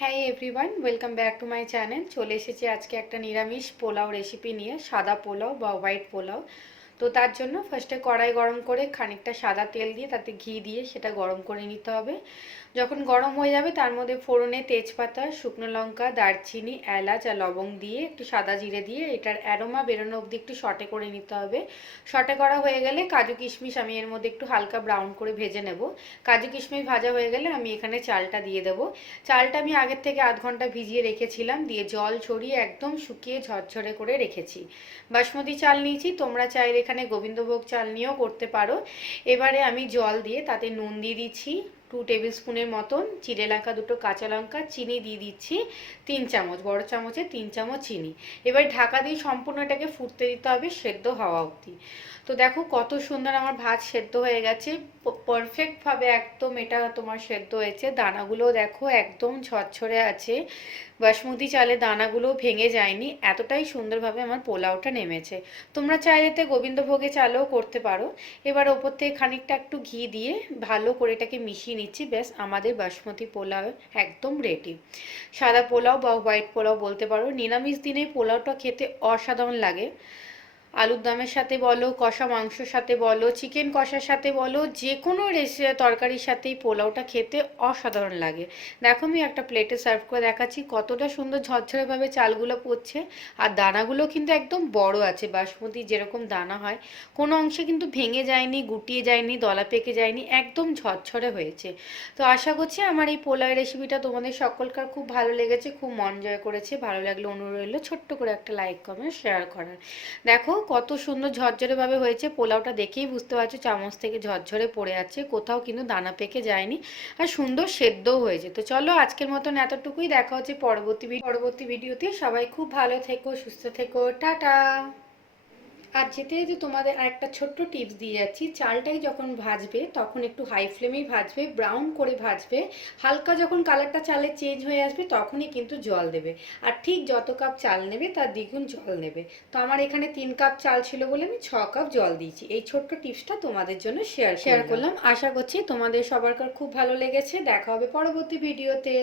হ্যাঁ everyone welcome back to my channel চলে এসেছি আজকে একটা নিরামিষ পোলাও রেসিপি নিয়ে, সাদা পোলাও বা হোয়াইট পোলাও। তো তার জন্য ফার্স্টে কড়াই গরম করে খানিকটা সাদা তেল দিয়ে তাতে ঘি দিয়ে সেটা গরম করে নিতে হবে। যখন গরম হয়ে যাবে তার মধ্যে ফোড়নে তেজপাতা, শুকনো লঙ্কা, দারচিনি, এলাচ আর লবঙ্গ দিয়ে একটু সাদা জিরে দিয়ে এটার অ্যারোমা বেরোনো অবধি একটু শটে করে নিতে হবে। শটে করা হয়ে গেলে কাজু কিশমিশ আমি এর মধ্যে একটু হালকা ব্রাউন করে ভেজে নেব। কাজু কিশমিশ ভাজা হয়ে গেলে আমি এখানে চালটা দিয়ে দেবো। চালটা আমি আগের থেকে আধ ঘণ্টা ভিজিয়ে রেখেছিলাম, দিয়ে জল ছড়িয়ে একদম শুকিয়ে ঝরঝরে করে রেখেছি। বাসমতি চাল নিয়েছি, তোমরা চাইলে এখানে গোবিন্দভোগ চাল নিয়েও করতে পারো। এবারে আমি জল দিয়ে তাতে নুন দিয়ে দিচ্ছি। টু টেবিল স্পুনের মতন চিড়ে লঙ্কা, দুটো কাঁচা লঙ্কা, চিনি দিয়ে দিচ্ছি তিন চামচ, বড় চামচে তিন চামচ চিনি। এবার ঢাকা দিয়ে সম্পূর্ণ এটাকে ফুটতে দিতে হবে সেদ্ধ হওয়া অবধি। তো দেখো কত সুন্দর আমার ভাত সেদ্ধ হয়ে গেছে। পারফেক্টভাবে একদম এটা তোমার সেদ্ধ হয়েছে। দানাগুলো দেখো একদম ঝরঝরে আছে। বাসমতি চালে দানাগুলো ভেঙে যায়নি। এতটাই সুন্দরভাবে আমার পোলাওটা নেমেছে। তোমরা চাইলে এতে গোবিন্দভোগে চালও করতে পারো। এবার ওপর থেকে খানিকটা একটু ঘি দিয়ে ভালো করে এটাকে মিশিয়ে নিচ্ছি, ব্যাস আমাদের বাসমতি পোলাও একদম রেডি সাদা পোলাও বা হোয়াইট পোলাও বলতে পারো, নিরামিষ দিনে পোলাওটা খেতে অসাধারণ লাগে। আলুর দমের সাথে বলো, কষা মাংসর সাথে বলো চিকেন কষার সাথে বলো যে কোনো রেসি তরকারির সাথেই পোলাওটা খেতে অসাধারণ লাগে। দেখো আমি একটা প্লেটে সার্ভ করে দেখাচ্ছি, কতটা সুন্দর ঝরঝরেভাবে চালগুলো পড়ছে। আর দানাগুলো কিন্তু একদম বড় আছে, বাসমতি যেরকম দানা হয়। কোনো অংশে কিন্তু ভেঙে যায়নি, গুটিয়ে যায়নি, দলা পেকে যায়নি, একদম ঝরঝরে হয়েছে। তো আশা করছি আমার এই পোলাওয়ের রেসিপিটা তোমাদের সকলকার খুব ভালো লেগেছে, খুব মন জয় করেছে। ভালো লাগলে অনুরোধ রইল ছোট্ট করে একটা লাইক কমেন্ট শেয়ার করার। দেখো কত সুন্দর ঝরঝরে ভাবে হয়েছে, পোলাওটা দেখেই বুঝতে পারছ, চামচ থেকে ঝরঝরে পড়ে আছে, কোথাও কিন্তু দানা পেকে যায়নি আর সুন্দর সেদ্ধও হয়েছে। তো চলো আজকের মতন এতটুকুই, দেখা হচ্ছে পরবর্তী পরবর্তী ভিডিওতে। সবাই খুব ভালো থেকো, সুস্থ থেকো, টাটা! আর যেতে যেতে তোমাদের আরেকটা ছোট্ট টিপস দিয়ে যাচ্ছি চালটাই যখন ভাজবে তখন একটু হাই ফ্লেমেই ভাজবে ব্রাউন করে ভাজবে হালকা যখন কালারটা চালে চেঞ্জ হয়ে আসবে তখনই কিন্তু জল দেবে। আর ঠিক যত কাপ চাল নেবে তার দ্বিগুণ জল নেবে। তো আমার এখানে তিন কাপ চাল ছিল বলে আমি ছ কাপ জল দিয়েছি। এই ছোট্ট টিপসটা তোমাদের জন্য শেয়ার শেয়ার করলাম। আশা করছি তোমাদের সবার খুব ভালো লেগেছে। দেখা হবে পরবর্তী ভিডিওতে